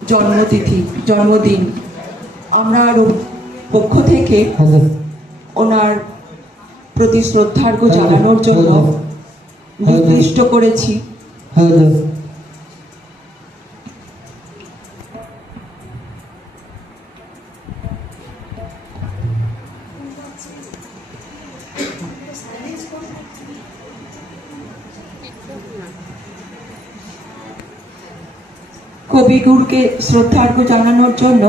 জন্মদিন আমরা পক্ষ থেকে ওনার প্রতি শ্রদ্ধার্ঘ্য জানানোর জন্য নির্দিষ্ট করেছি কবিগুরুকে শ্রদ্ধার্ঘ্য জানানোর জন্য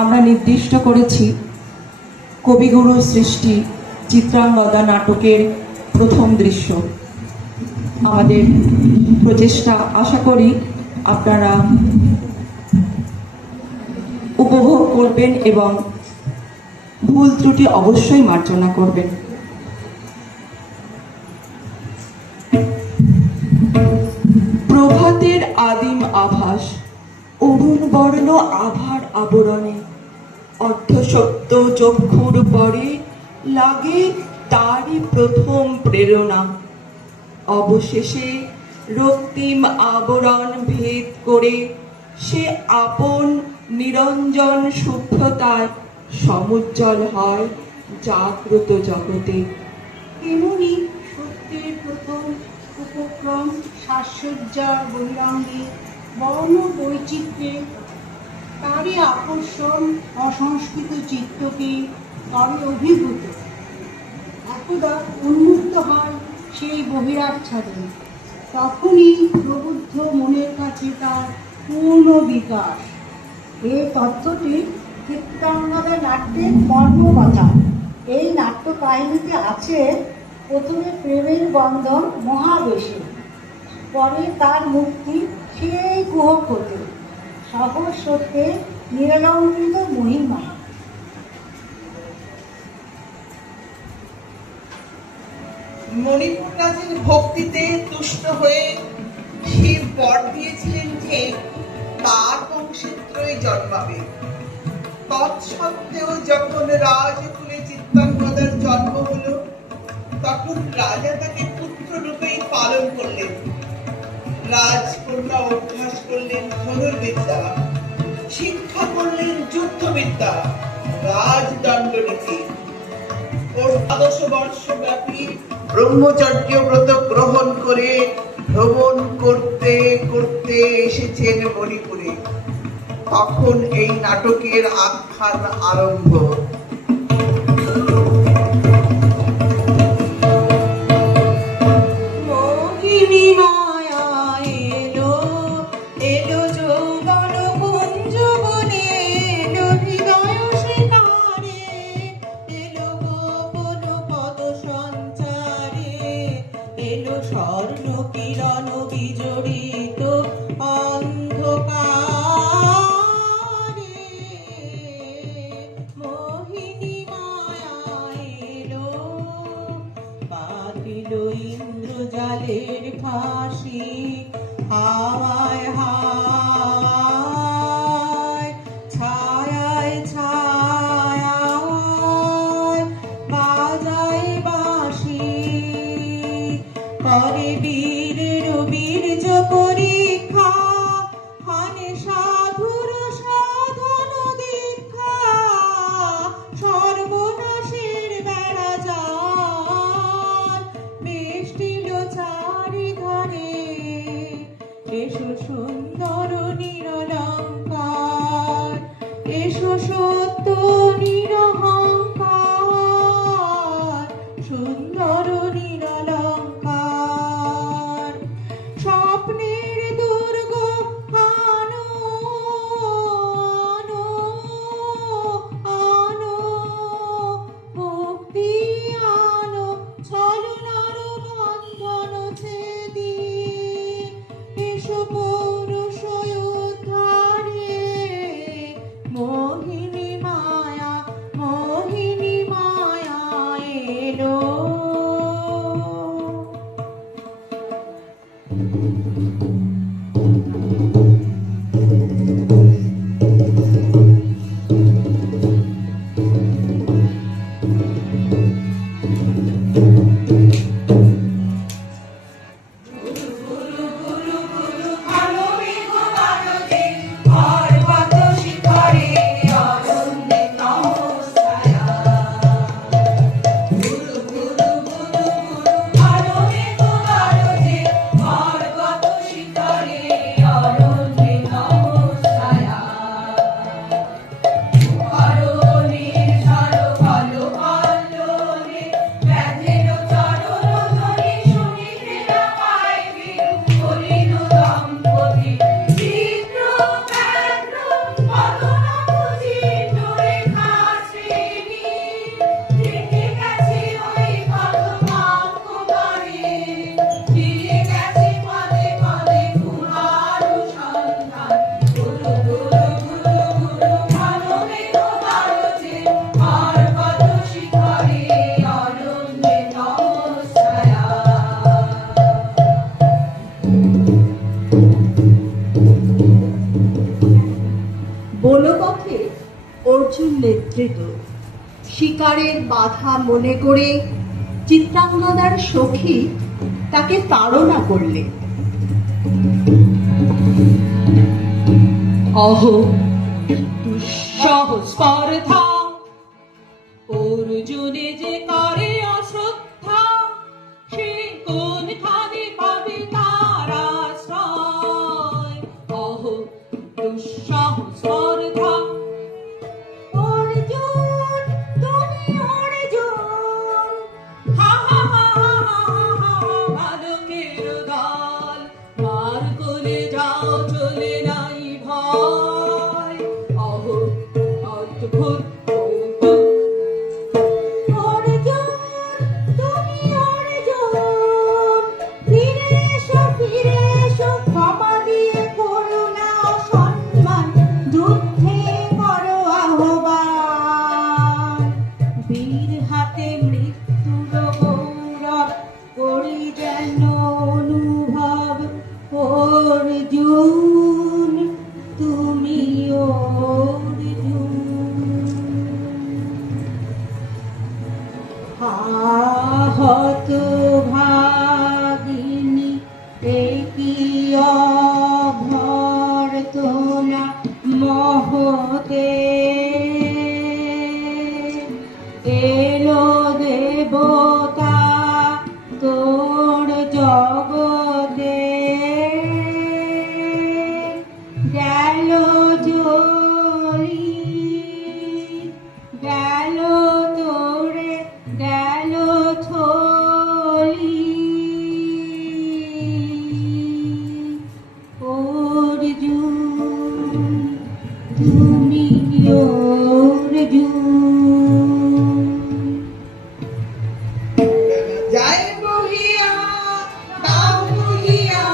আমরা নির্দিষ্ট করেছি কবিগুরুর সৃষ্টি চিত্রাঙ্গদা নাটকের প্রথম দৃশ্য। আমাদের প্রচেষ্টা আশা করি আপনারা উপভোগ করবেন এবং ভুল ত্রুটি অবশ্যই মার্জনা করবেন। প্রভাতের আদিম আভাস অরুণ বর্ণ আভার আবরণে অর্ধসত্য চক্ষুর পরে লাগে তারই প্রথম প্রেরণা। অবশেষে রক্তিম আবরণ ভেদ করে সে আপন নিরঞ্জন শুভ্রতায় সমুজ্জ্বল হয় জাগ্রত জগতে। তেমনি সত্যের প্রথম উপক্রম সাজসজ্জার বহিরাঙ্গে বর্ণ বৈচিত্র্যে তারই আকর্ষণ অসংস্কৃত চিত্তকে করে অভিভূত। একদা উন্মুক্ত হয় সেই বহিরাচ্ছাদন, তখনই প্রবুদ্ধ মনের কাছে তার পূর্ণ বিকাশ। এই তথ্যটি চিত্রাঙ্গদা নাট্যের মর্মকথা। এই নাট্য কাহিনীতে আছে প্রথমে প্রেমের বন্ধন মহাবেশে, পরে তার মুক্তি সেই কুহক হতে, সহজ সত্যে নিরলঙ্কৃত মহিমা। মণিপুর রাজের ভক্তিতে তুষ্ট হয়ে শিব বর দিয়েছিলেন যে তার বংশেত্রই জন্মাবে। তৎসত্ত্বেও যখন রাজকুলে চিত্রাঙ্গদার জন্ম হলো, তখন রাজা তাকে পুত্র রূপেই পালন করলেন। রাজকন্যা অভ্যাস করলেন ধনুর্বিদ্যা, শিক্ষা করলেন যুদ্ধবিদ্যা, রাজদণ্ডনীতি। 12 বর্ষ ব্যাপী ব্রহ্মচর্য ব্রত গ্রহণ করে ভ্রমণ করতে করতে এসেছেন মণিপুরে। তখন এই নাটকের আখ্যান আরম্ভ। স্বর্ণ কিরণ বিজড়িত অন্ধকারে মোহিনী মায়া এলো, পাতিল ইন্দ্রজালের ফাঁসি হাওয়ায় হাওয়ায়, ছায়ায় ছায়ায় বাজায় বাঁশি, করে বীরের বীর্য পরীক্ষা, হানে সাধুর সাধন দীক্ষা, সর্বনাশের বেড়া যান বেষ্টিল চারিধারে। এসো সুন্দর নিরলঙ্কার, এসো সত্য নিরহংকার, সুন্দর নিরলঙ্কার। স্বপ্নের দুর্গ আনো আনো আনো, মুক্তি আনো, ছলনার বন্ধন ছেদিন। এসো পৌরুষ উদ্ধারে, মোহিনী অর্জুন নেতৃত্ব শিকারের বাধা মনে করে চিত্রাঙ্গদার সখী তাকে তাড়না করলে। অহো দুঃসহ স্পর্ধা, অর্জুনে যে করে অশ্রদ্ধা, সে কোনখানে পাবে তার আশ্রয়। অহো দুঃসহ স্পর্ধা। অর্জুন, তুমি অর্জুন, হা হা হা হা হা হা, বালকের দল, মার করে যাও, চলে নাই ভয়। অহো অদ্ভুত কৌতুক। অর্জুন, তুমি অর্জুন, ফিরে এসো, ক্ষমা দিয়ে করুণা ও সম্মান, যুদ্ধে করো আহ্বান। বীর হাতে মৃত্যুর গৌরব করি যেন অনুভব। অর্জুন, তুমি অর্জুন। আহত ভাগিনী একই অভ্যর্থনা মহতে, এলো দেবতা তোর জগতে, গেল জলি, গেল তোরে, গেল থলি। অর্জুন, তুমি অর্জুন। যায় বহিয়া দাও বহিয়া,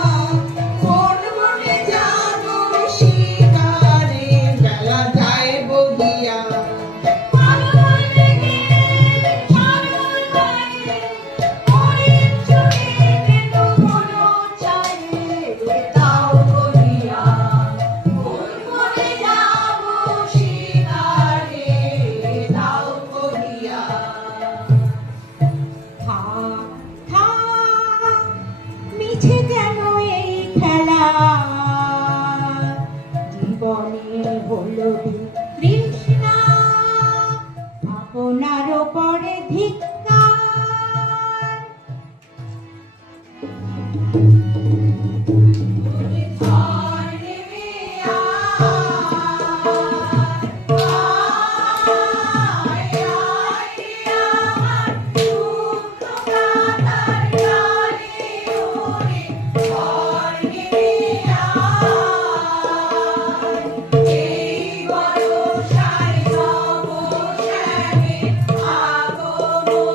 কোন মনে জানো শিকারে, বেলা যায় বহিয়া। মিছে কেন এই খেলা, জীবনে হলো তৃষ্ণা, আপনার পরে ধিক্কার। আগমন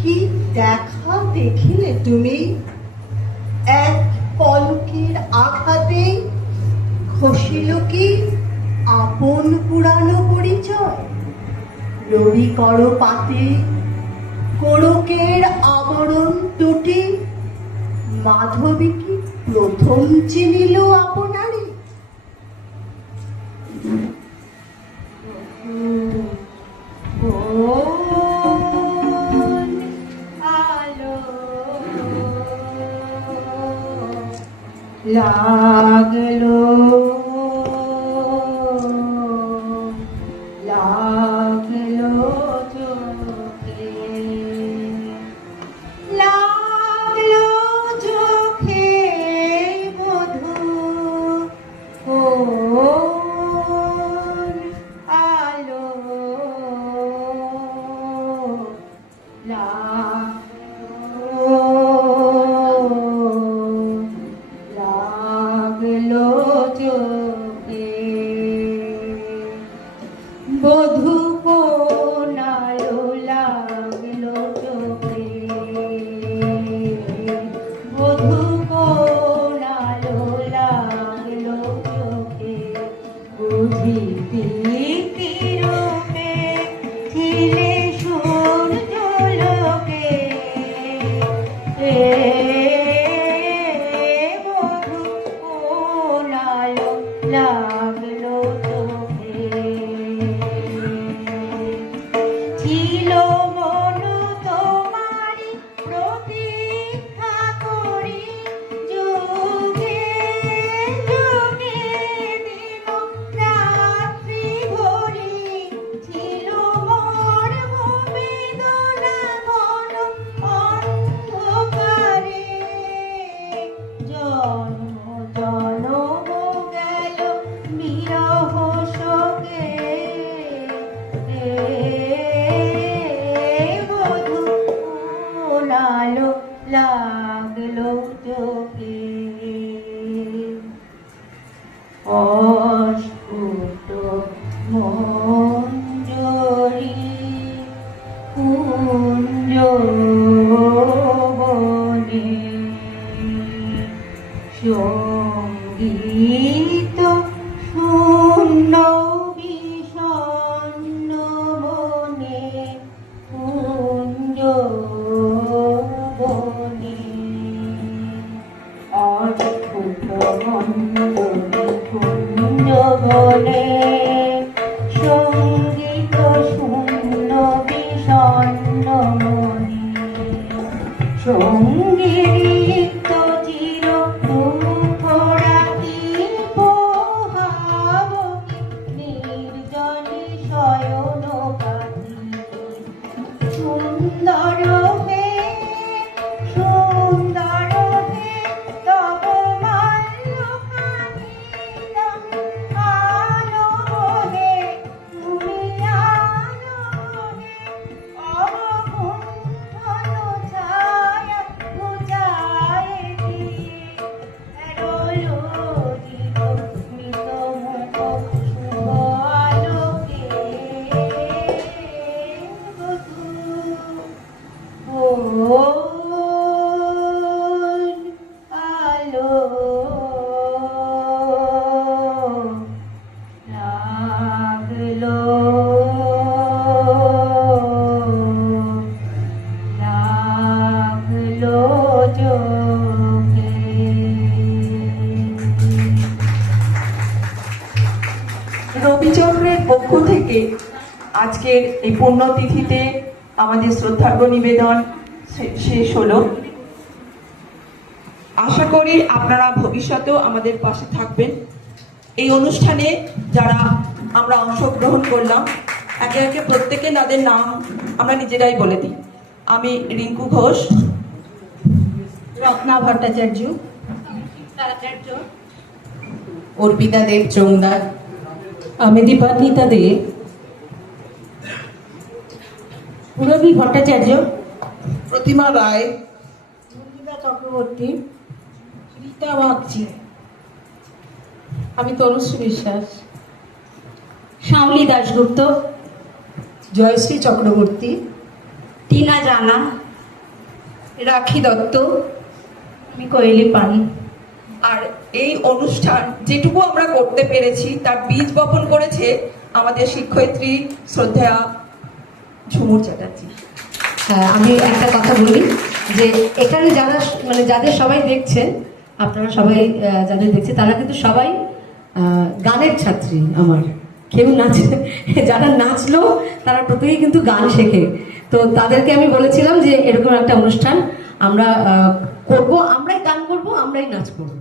কি দেখা দেখিলে তুমি? এক পলকের আঘাতে খসিল কি আপন পুরানো পরিচয়? রবি কর পাতে কোরকের আবরণ টুটি মাধবী কি প্রথম চিনিল আপনারে? আলো লাগলো লাগলো চোখে লাগলো চোখে বধূ আলো লাগলো চোখে বধূ কোনালো লাগলো চোখে বধূ কোনালো লাগলো চোখে বুঝিতি কি রূপে ছিলে সূর্যলোকে বধূ কোনালো লাগলো চোখে ছিল মন তোমারি প্রতীক্ষা করি যুগে যুগে দিন রাত্রি ভরি ছিল মোর বেদনা ঘন অন্ধকারে জন্ম জনম গেল বিরহ শোকে বধূ কোনালো লাগলো চোখে অস্ফুট মঞ্জরি কুঞ্জ বনে সঙ্গীত শূন্য বিষণ্ণ মনে কুঞ্জ বনে অদ্ভুত মঞ্জরি কুঞ্জ বনে সঙ্গীত শূন্য বিষণ্ণ মনে সঙ্গীত চির মুখরাতি পোহাব নির্জনে শয়ন পাতি সুন্দর হে তব মাল্যখানি আলো হে তুমি আলো হে অবগুণ্ঠন ছায়া বুঝায় দিয়ে রোলোদিত স্মিত মুখ শুভ আলোকে বধূ আলো লাগলো লাগলো চোখে রবিচন্দ্রের পক্ষ থেকে আজকের এই পুণ্যতিথিতে আমাদের শ্রদ্ধার্ঘ্য নিবেদন শেষ হলো। আশা করি আপনারা ভবিষ্যতেও আমাদের পাশে থাকবেন। এই অনুষ্ঠানে যারা আমরা অংশগ্রহণ করলাম একে একে প্রত্যেকে তাদের নাম আমরা নিজেরাই বলে দিই। আমি রিঙ্কু ঘোষ, রত্না ভট্টাচার্য, অর্পিতা দেব চৌংদার, আমি দীপান্বিতা দে, পুরবী ভট্টাচার্য, প্রতিমা রায়, মঞ্জুলা চক্রবর্তী, রীতা বাগচি, আমি তনুশ্রী বিশ্বাস, শাওলি দাশগুপ্ত, জয়শ্রী চক্রবর্তী, টিনা জানা, রাখি দত্ত। আমি কোয়েলি পান। আর এই অনুষ্ঠান যেটুকু আমরা করতে পেরেছি তার বীজ বপন করেছে আমাদের শিক্ষয়িত্রী শ্রদ্ধেয়া ঝুমুর চ্যাটার্জি। আমি একটা কথা বলি যে এখানে যারা মানে যাদের সবাই দেখছেন, আপনারা সবাই যাদের দেখছে তারা কিন্তু সবাই গানের ছাত্রী আমার। কেউ নাচে, যারা নাচলো তারা প্রত্যেকেই কিন্তু গান শেখে। তো তাদেরকে আমি বলেছিলাম যে এরকম একটা অনুষ্ঠান আমরা করব, আমরাই গান করব, আমরাই নাচ করব,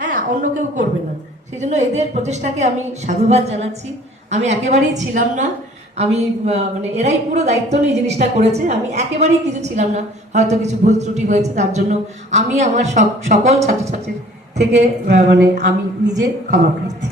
হ্যাঁ, অন্য কেউ করবে না। সেই জন্য এদের প্রচেষ্টাকে আমি সাধুবাদ জানাচ্ছি। আমি একেবারেই ছিলাম না, আমি মানে এরাই পুরো দায়িত্ব নিয়ে জিনিসটা করেছে, আমি একেবারেই কিছু ছিলাম না, হয়তো কিছু ভুল ত্রুটি হয়েছে, তার জন্য আমি আমার সকল ছাত্রছাত্রীর থেকে মানে আমি নিজে ক্ষমা প্রার্থী।